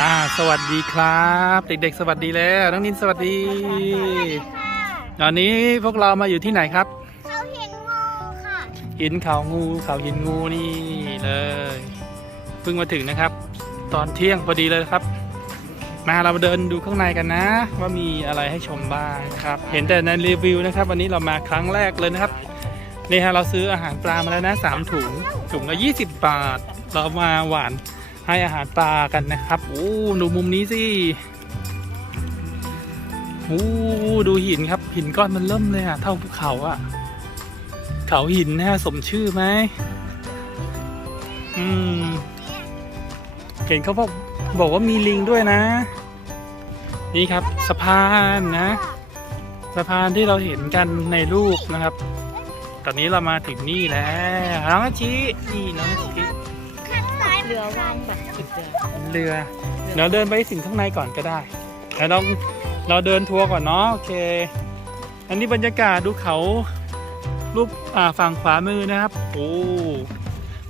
อ่าสวัสดีครับ เด็กๆ สวัสดีแล้วน้องนินสวัสดี ตอนนี้พวกเรามาอยู่ที่ไหนครับ เขาเห็นงูค่ะ หินเขางูเขาหินงูนี่เลยเพิ่งมาถึงนะครับ ตอนเที่ยงพอดีเลยครับ มาเรามาเดินดูข้างในกันนะ ว่ามีอะไรให้ชมบ้างนะครับ เห็นแต่ในรีวิวนะครับ วันนี้เรามาครั้งแรกเลยนะครับนี่ฮะเราซื้ออาหารปลามาแล้วนะสามถุงถุงละ20 บาท เรามาหวาน ให้อาหารปลากันนะครับโอ้ดูมุมนี้สิโอ้ดูหินครับหินก้อนมันเริ่มเลยอะเท่าภูเขาอะเขาหินนะฮะสมชื่อไหมอืมเห็นเขาบอกบอกว่ามีลิงด้วยนะ นี่ครับสะพานนะ สะพานที่เราเห็นกันในรูปนะครับ ตอนนี้เรามาถึงนี่แล้วน้องอาชินี่น้องอาชิ เรือว่างแบบติดเรือเรือเดี๋ยวเดินไปถึงข้างในก่อนก็ได้แล้วเราเราเดินทัวร์ก่อนเนาะโอเค อันนี้บรรยากาศดูเขารูปอ่าฝั่งขวามือนะครับโอ้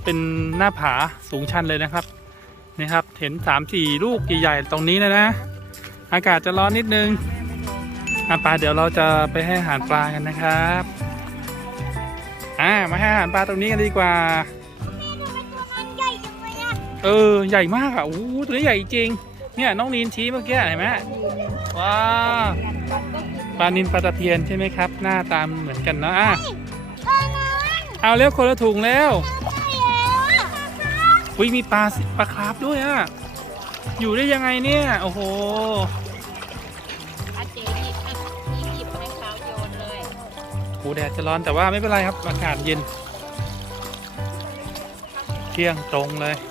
เป็นหน้าผาสูงชันเลยนะครับนี่ครับ เห็นสามสี่ลูกใหญ่ๆตรงนี้เลยนะ อากาศจะร้อนนิดนึงอะปลาเดี๋ยวเราจะไปให้อาหารปลากันนะครับ อ่ามาให้อาหารปลาตรงนี้กันดีกว่ามันใหญ่จัง เลยอะเออ ใหญ่มากอะโอ้โหตัวนี้ใหญ่จริง เนี่ยน้องนีนชี้เมื่อกี้เห็นไหมว้าวปลานินปลาตะเพียนใช่ไหมครับ หน้าตามเหมือนกันเนอะอะเออน้องเอาแล้วคนละถุงแล้วใหญ่แล้วอะอุ้ยมีปลาสิปลาคราฟด้วยอะอยู่ได้ยังไงเนี่ยโอ้โหอาเจหยิบให้พี่หยิบให้เขาโยนเลยโหแดดจะร้อนแต่ว่าไม่เป็นไรครับอากาศเย็นเที่ยงตรงเลยนี่มี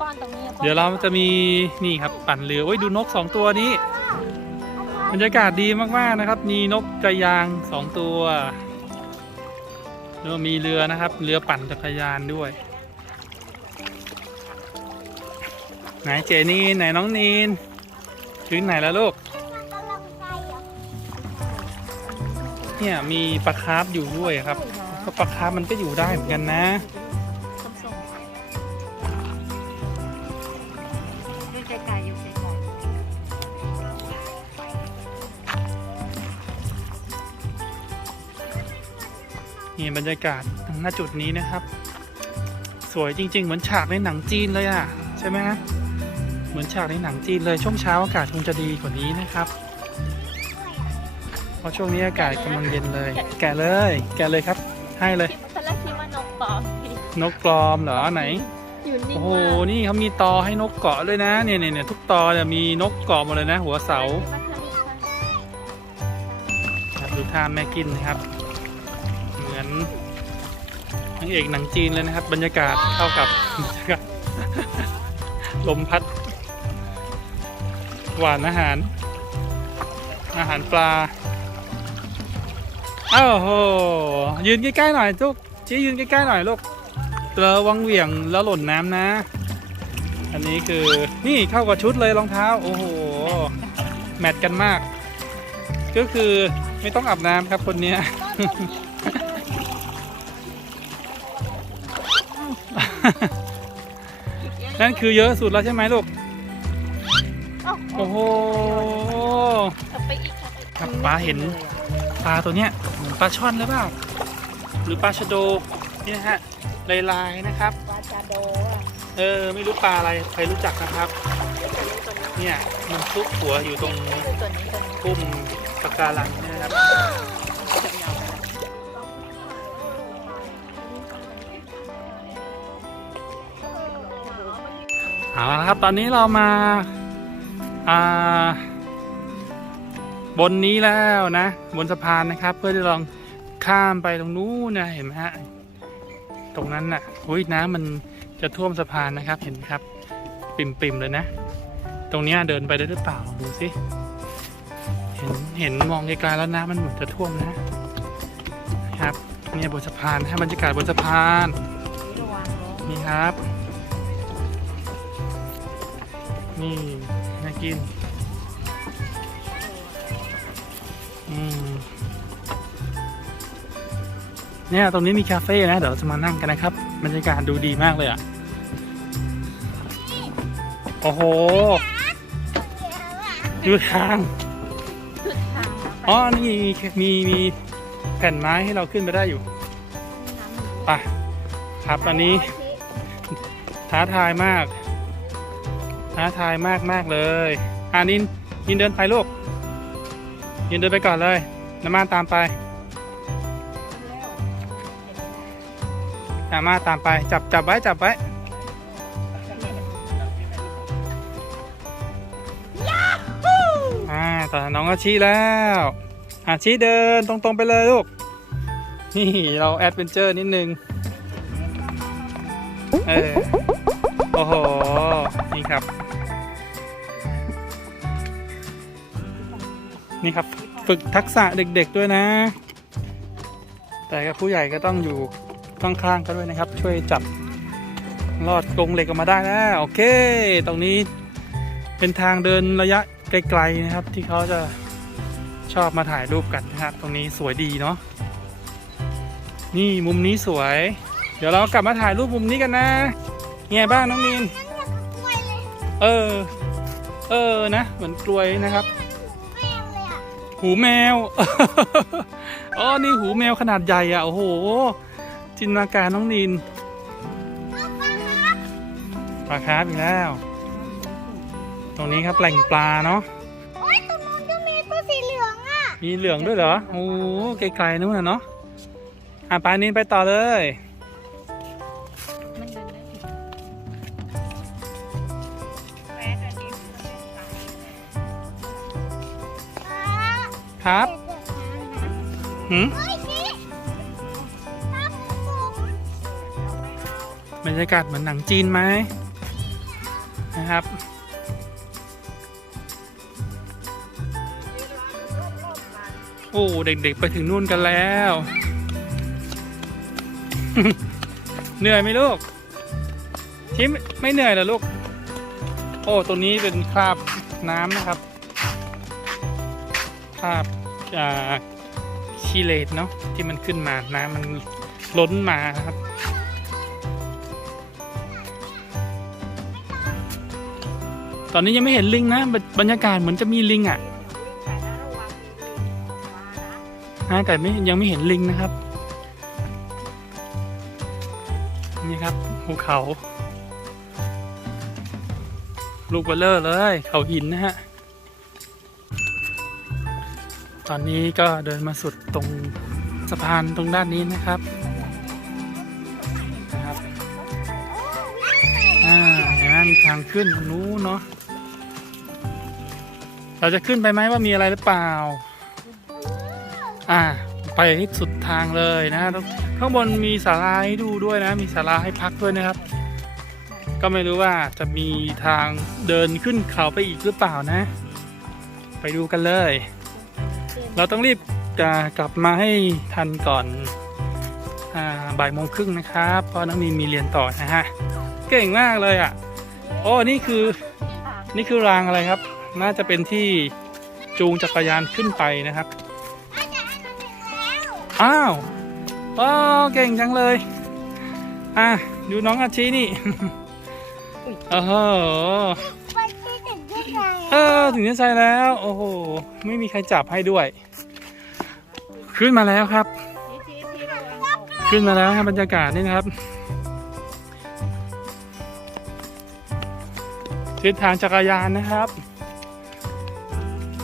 ป้อนตรงนี้ป้อนเดี๋ยวเราจะมีนี่ครับปั่นเรือโอ้ยดูนกสองตัวนี้บรรยากาศดีมากๆนะครับ มีนกกระยางสองตัวแล้วมีเรือนะครับ เรือปั่นจักรยานด้วยไหนเจนี่ไหนน้องนีนถึงไหนแล้วลูกเนี่ยมีปลาคาร์ฟอยู่ด้วยครับก็ปลาคาร์ฟมันก็อยู่ได้เหมือนกันนะ นี่บรรยากาศณจุดนี้นะครับ สวยจริง ๆ เหมือนฉากในหนังจีนเลยอะ ใช่ไหมฮะเหมือนฉากในหนังจีนเลยช่วงเช้าอากาศคงจะดีกว่านี้นะครับ เพราะช่วงนี้อากาศกำลังเย็นเลย แกะเลย แกะเลยครับ ให้เลยๆตอนแรกคิดว่านกปลอมนกปลอมเหรอไหนอยู่นิ่งโอ้โหมากนี่เขามีตอให้นกเกาะด้วยนะเนี่ยเนี่ยเนี่ยทุกตอเนี่ยมีนกเกาะหมดเลยนะ หัวเสาครับดูท่าแม่กินนะครับเหมือนนางเอกหนังจีนเลยนะครับ บรรยากาศเข้ากับ ลมพัด หวานอาหาร อาหารปลาอ้าวโห ยืนใกล้ๆหน่อยลูกชี้ยืนใกล้ๆหน่อยลูกระวังเหวี่ยงแล้วหล่นน้ำนะ อันนี้คือนี่เข้ากับชุดเลยรองเท้า โอ้โห แมทกันมาก ก็คือไม่ต้องอาบน้ำครับคนนี้ นั่นคือเยอะสุดแล้วใช่ไหมลูก โอ้โหเอาไปอีกค่ะครับป้าเห็นปลาตัวเนี้ยเหมือนปลาช่อนหรือเปล่า หรือปลาชะโด นี่นะฮะลายๆนะครับวาจาโดอะเออ ไม่รู้ปลาอะไร ใครรู้จักนะครับ เนี่ย มันซุกหัวอยู่ตรงคือตัวนี้ตัวนี้พุ่มปะการังเนี่ยนะครับ เอาละครับตอนนี้เรามาอ่าบนนี้แล้วนะ บนสะพานนะครับ เพื่อที่ลองข้ามไปตรงนู้นนะเห็นไหมฮะตรงนั้นน่ะอุ้ยน้ำมันจะท่วมสะพานนะครับเห็นไหมครับ ปิ่มๆเลยนะ ตรงนี้เดินไปได้หรือเปล่าดูสิเห็นเห็นมองไกลๆแล้วน้ำมันเหมือนจะท่วมนะครับเนี่ยบนสะพานให้บรรยากาศบนสะพานระวังเนอะนี่ครับ นี่น่ากิน อืม เนี่ยตรงนี้มีคาเฟ่นะ เดี๋ยวเราจะมานั่งกันนะครับ บรรยากาศดูดีมากเลยอะ โอ้โหเดี๋ยวอะดูทางขึ้นทางแล้วอ๋อ นี่มีมีแผ่นไม้ให้เราขึ้นไปได้อยู่ไปครับอันนี้ท้าทายมาก ท้าทายมากมากเลยอ่านินนินเดินไปลูกนินเดินไปก่อนเลยน้ำมาตามไปน้ำมาตามไปจับจับไว้จับไว้อ่าตอนน้องก็ชี้แล้วอะชี้เดินตรงๆไปเลยลูกนี่เราแอดเวนเจอร์นิดนึงเออโอ้โห นี่ครับ ฝึกทักษะเด็กๆด้วยนะ แต่กับผู้ใหญ่ก็ต้องอยู่ข้างๆกันด้วยนะครับ ช่วยจับลอดกรงเหล็กออกมาได้แล้วโอเค ตรงนี้เป็นทางเดินระยะไกลๆนะครับ ที่เขาจะชอบมาถ่ายรูปกันนะครับ ตรงนี้สวยดีเนาะนี่มุมนี้สวย เดี๋ยวเรากลับมาถ่ายรูปมุมนี้กันนะไงบ้างน้องมีนนั่นอยากกล้วยเลยเออ เออนะ เหมือนกลวยนะครับมัน หูแมวเลยอะหูแมวอ๋อนี่หูแมวขนาดใหญ่อะ โอ้โห จินตนาการน้องนินเอาฟังนะครับปลาคาร์ฟอีกแล้ว ตรงนี้ครับแหล่งปลาเนาะโอ๊ยตรงนู้นก็มีตัวสีเหลืองอะ มีเหลืองด้วยเหรอ โอ้โหไกลๆนู้นนะเนาะ อะปลานินไปต่อเลย ครับหืมบรรยากาศเหมือนหนังจีนไหมนะครับ โอ้เด็กๆไปถึงนู่นกันแล้ว เหนื่อยไหมลูกชิมไม่เหนื่อยหรอลูก โอ้ตรงนี้เป็นคราบน้ำนะครับาบอ่าชีเลตเนาะที่มันขึ้นมาน้ำมันล้นมาครับตอนนี้ยังไม่เห็นลิงนะบรรบรรยากาศเหมือนจะมีลิงอะแต่ถ้าระวังดีๆมานะนะแต่ไม่ยังไม่เห็นลิงนะครับ นี่ครับภูเขา ลูกเบลเลอร์เลย เขาหินนะฮะ ตอนนี้ก็เดินมาสุดตรงสะพานตรงด้านนี้นะครับนะครับอ่าเห็นไหมมีทางขึ้นตรงนู้นเนาะเราจะขึ้นไปไหมว่ามีอะไรหรือเปล่า อ่า ไปให้สุดทางเลยนะข้างบนมีศาลาให้ดูด้วยนะ มีศาลาให้พักด้วยนะครับ ก็ไม่รู้ว่าจะมีทางเดินขึ้นเขาไปอีกหรือเปล่านะ ไปดูกันเลย เราต้องรีบจะกลับมาให้ทันก่อนอ่าบ่ายโมงครึ่งนะครับ เพราะน้องมีนมีเรียนต่อนะฮะ เก่งมากเลยอะ โอ้นี่คือนี่คือรางอะไรครับ น่าจะเป็นที่จูงจักรยานขึ้นไปนะครับอาจารย์อันนั้นถึงแล้วอ้าวอ๋อเก่งจังเลย อะ ดูน้องอาชีนี่โอ้โหไปที่ถึงที่ไหนเออถึงจะใช่แล้ว โอ้โห ไม่มีใครจับให้ด้วย ขึ้นมาแล้วครับทีทีทีระวังตกขึ้นมาแล้วครับบรรยากาศนี่นะครับเส้นทางจักรยานนะครับ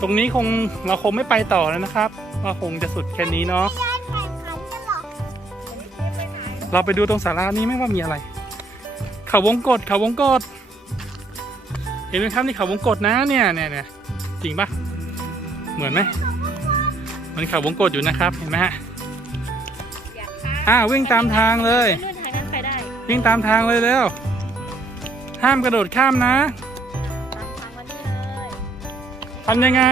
ตรงนี้คงเราคงไม่ไปต่อแล้วนะครับเราคงจะสุดแค่นี้เนาะการแข่งขันกันเหรอเราไปดูตรงศาลานี้ไหม่ว่ามีอะไร เขาวงกฏเขาวงกฏเห็นไหมครับนี่เขาวงกฏนะเนี่ยเนี่ยเนี่ยจริงปะเหมือนไหมมั นเขาวงกฏอยู่นะครับเห็นไหมฮะอยากข้ามอ่าวิ่งตามทางเลยลื่นทางนั้นไปได้วิ่งตามทางเลยเร็วห้ามกระโดดข้ามนะตามทางมานี่เลยทำยังไง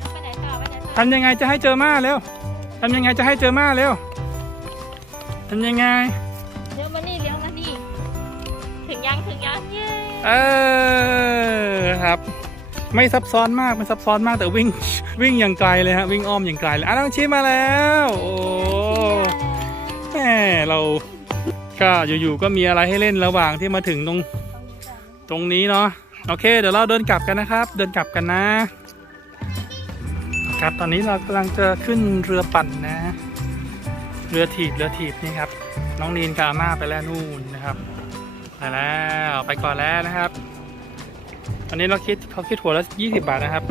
แล้วไปไหนต่อไปไหนต่อทำยังไงจะให้เจอมาเร็วทำยังไงจะให้เจอมาเร็วทำยังไง เลี้ยวมานี่เลี้ยวมานี่ถึงยังถึงยังเย้เออครับ ไม่ซับซ้อนมากไม่ซับซ้อนมากแต่วิ่ง วิ่งอย่างไกลเลยฮะวิ่งอ้อมอย่างไกลเลยอะน้องชิมมาแล้ว โอ้แหมเราก็อยู่ๆก็มีอะไรให้เล่นระหว่างที่มาถึงตรงตรงนี้เนาะโอเค เดี๋ยวเราเดินกลับกันนะครับ เดินกลับกันนะ ครับตอนนี้เรากำลังจะขึ้นเรือปั่นนะ เรือถีบเรือถีบนี่ครับ น้องนีนกับอาม่าไปแล้วนู่นนะครับไปแล้วไปก่อนแล้วนะครับอันนี้เราคิดเขาคิดหัวละ20บาทนะครับ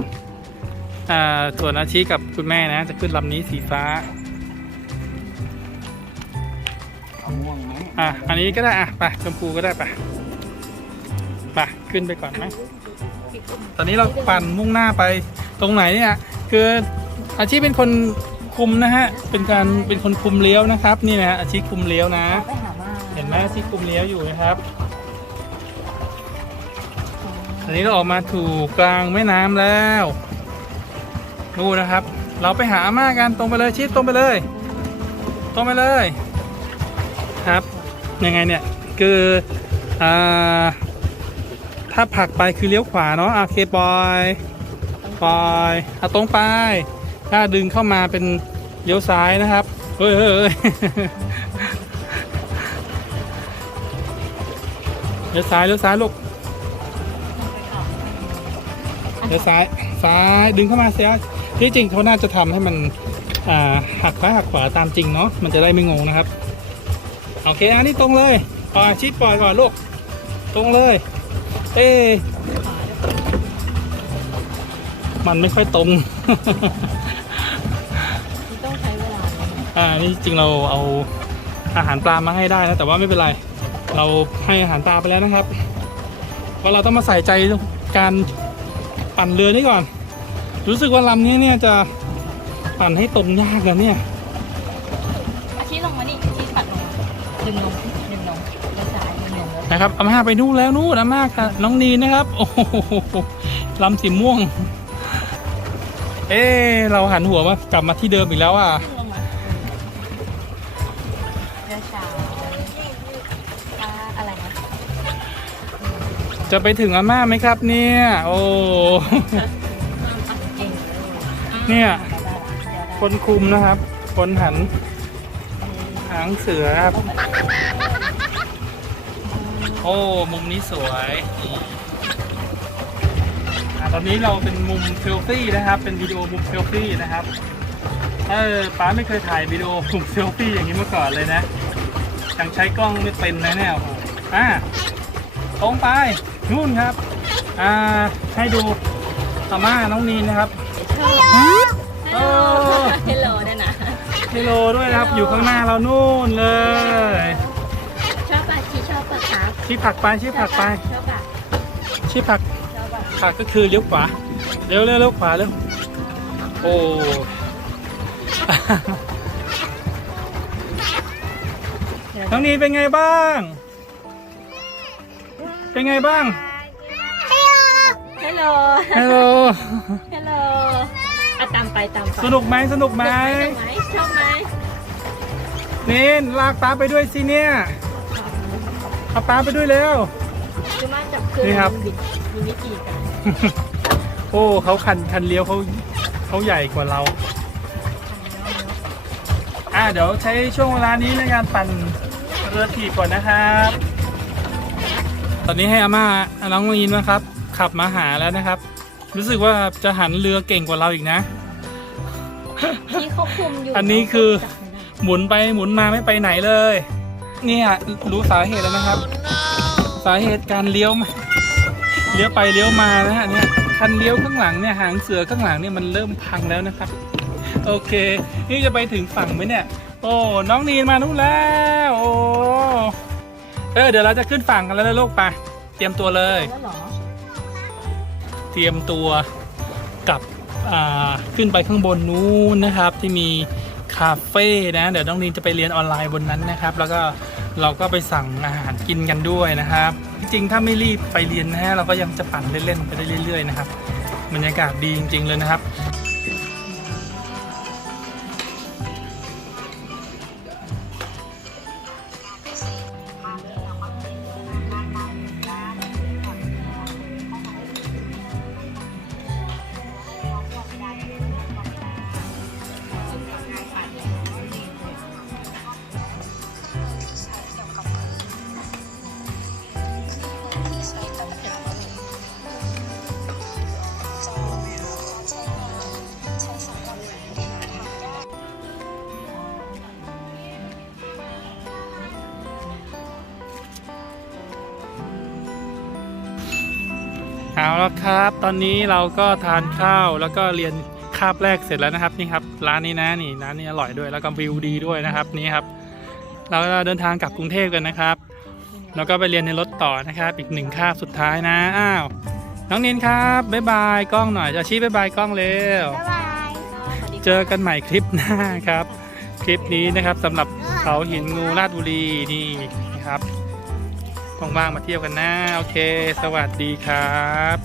ส่วนอาชีกับคุณแม่นะ จะขึ้นลำนี้สีฟ้าเอาม่วงไหมอะอันนี้ก็ได้อะไปชมพูก็ได้ไปไปขึ้นไปก่อนไหมตอนนี้เราปั่นมุ่งหน้าไปตรงไหนเนี่ยคืออาชีพเป็นคนคุมนะฮะ เป็นการเป็นคนคุมเลี้ยวนะครับ นี่นะฮะอาชีพคุมเลี้ยวนะไปหามาเห็นไหมอาชีพคุมเลี้ยวอยู่นะครับอันนี้เราออกมาถูกกลางแม่น้ำแล้ว ดูนะครับ เราไปหาอาม่ากันตรงไปเลยชิดตรงไปเลย ตรงไปเลยครับยังไงเนี่ยคืออ่าถ้าผักไปคือเลี้ยวขวาเนาะโอเคปล่อยปล่อยเอาตรงไปถ้าดึงเข้ามาเป็นเลี้ยวซ้ายนะครับเฮ้ยเฮ้ยเลี้ยวซ้ายเลี้ยวซ้ายลูกเลี้ยวซ้ายซ้ายดึงเข้ามาเสีย ที่จริงเขาน่าจะทำให้มันหักซ้ายหักขวาตามจริงเนาะมันจะได้ไม่งงนะครับ โอเคอันนี้ตรงเลยปล่อยชิดปล่อยก่อนลูกตรงเลย เอ๊มันไม่ค่อยตรงต้องใช้เวลาอ่านี่จริงเราเอาอาหารปลามาให้ได้นะแต่ว่าไม่เป็นไร เราให้อาหารปลาไปแล้วนะครับเพราเราต้องมาใส่ใจการปั่นเรือนี่ก่อน รู้สึกว่าลำนี้เนี่ยจะปั่นให้ตรงยากนะเนี่ยอาชีลงมานี่อาชีปัดลงมาดึงลงดึงลงแล้วซ้ายดึงลงแล้วนะครับอาม่าไปนู่นแล้วนู่นอาม่าค่ะน้องนีนนะครับ โอ้โหลำสีม่วง เอ๊ะเราหันหัวมากลับมาที่เดิมอีกแล้วอะดึงลงมาแล้วซ้ายซ้ายอะไรนะจะไปถึงอาม่าไหมครับเนี่ย โอ้เก่ง เนี่ย คนคุมนะครับ คนหัน หางเสือครับ โอ้ มุมนี้สวยอตอนนี้เราเป็นมุมเซลฟี่นะครับ เป็นวิดีโอมุมเซลฟี่นะครับ เออป้าไม่เคยถ่ายวิดีโอมุมเซลฟี่อย่างนี้มาก่อนเลยนะยังใช้กล้องไม่เป็นนะเนี่ยโอ้โหอะตรงไปนู่นครับ อ่าให้ดูอาม่าน้องนีนนะครับ เฮลโหลเฮลโหลด้วยนะ เฮโลด้วยนะครับ อยู่ข้างหน้าเรานู่นเลย ชอบปะชีชอบปะครับชี้ผักไปชี้ผักไปชอบปะชี้ผัก ชอบปะผักก็คือเลี้ยวขวาเร็วเร็วเร็วขวาเร็วโอ้น้องนีนเป็นไงบ้าง เป็นไงบ้างเฮลโหลเฮโลเฮลโหล อะตามไปตามไปสนุกไหมสนุกไหมสนุกไหมชอบไหมนีนลากป้าไปด้วยสิเนี่ยเอาป้าไปด้วยเร็วคือมาจับคือนี่ครับบิดมีวิธีการโอ้เขาคันคันเลี้ยวเขาเขาใหญ่กว่าเรา อ่าเดี๋ยวใช้ช่วงเวลานี้ในการปั่นเรือถีบก่อนนะครับ ตอนนี้ให้อาม่าน้องมินนะครับ ขับมาหาแล้วนะครับ รู้สึกว่าจะหันเรือเก่งกว่าเราอีกนะ ที่เขาคุมอยู่อันนี้คือ หมุนไปหมุนมาไม่ไปไหนเลย เนี่ยรู้สาเหตุแล้วนะครับ สาเหตุการเลี้ยวมาเลี้ยวไปเลี้ยวมานะฮะเนี่ยคันเลี้ยวข้างหลังเนี่ยหางเสือข้างหลังเนี่ยมันเริ่มพังแล้วนะครับ โอเค นี่จะไปถึงฝั่งไหมเนี่ย โอ้น้องนีนมานู่นแล้วโอ้เออเดี๋ยวเราจะขึ้นฝั่งกันแล้วนะลูกไปเตรียมตัวเลย แล้วเหรอ เตรียมตัวกลับขึ้นไปข้างบนนู้นนะครับ ที่มีคาเฟ่นะเดี๋ยวน้องนีนจะไปเรียนออนไลน์บนนั้นนะครับ แล้วก็เราก็ไปสั่งอาหารกินกันด้วยนะครับ จริงๆถ้าไม่รีบไปเรียนนะฮะเราก็ยังจะปั่นเล่นๆไปได้เรื่อยๆนะครับบรรยากาศดีจริง ๆเลยนะครับ เอาแล้วครับ ตอนนี้เราก็ทานข้าวแล้วก็เรียนคาบแรกเสร็จแล้วนะครับนี่ครับร้านนี้นะนี่ร้านนี้อร่อยด้วยแล้วก็วิวดีด้วยนะครับนี่ครับ เราก็เดินทางกลับกรุงเทพกันนะครับ แล้วก็ไปเรียนในรถต่อนะครับ อีกหนึ่งคาบสุดท้ายนะอ้าวน้องนินครับบ๊ายบายกล้องหน่อยจะชี้บ๊ายบายกล้องเร็วบ๊ายบายเจอกันใหม่คลิปหน้าครับ คลิปนี้นะครับสำหรับเขาหินงูราชบุรีนี่นะครับ ว่างๆมาเที่ยวกันนะ โอเค สวัสดีครับ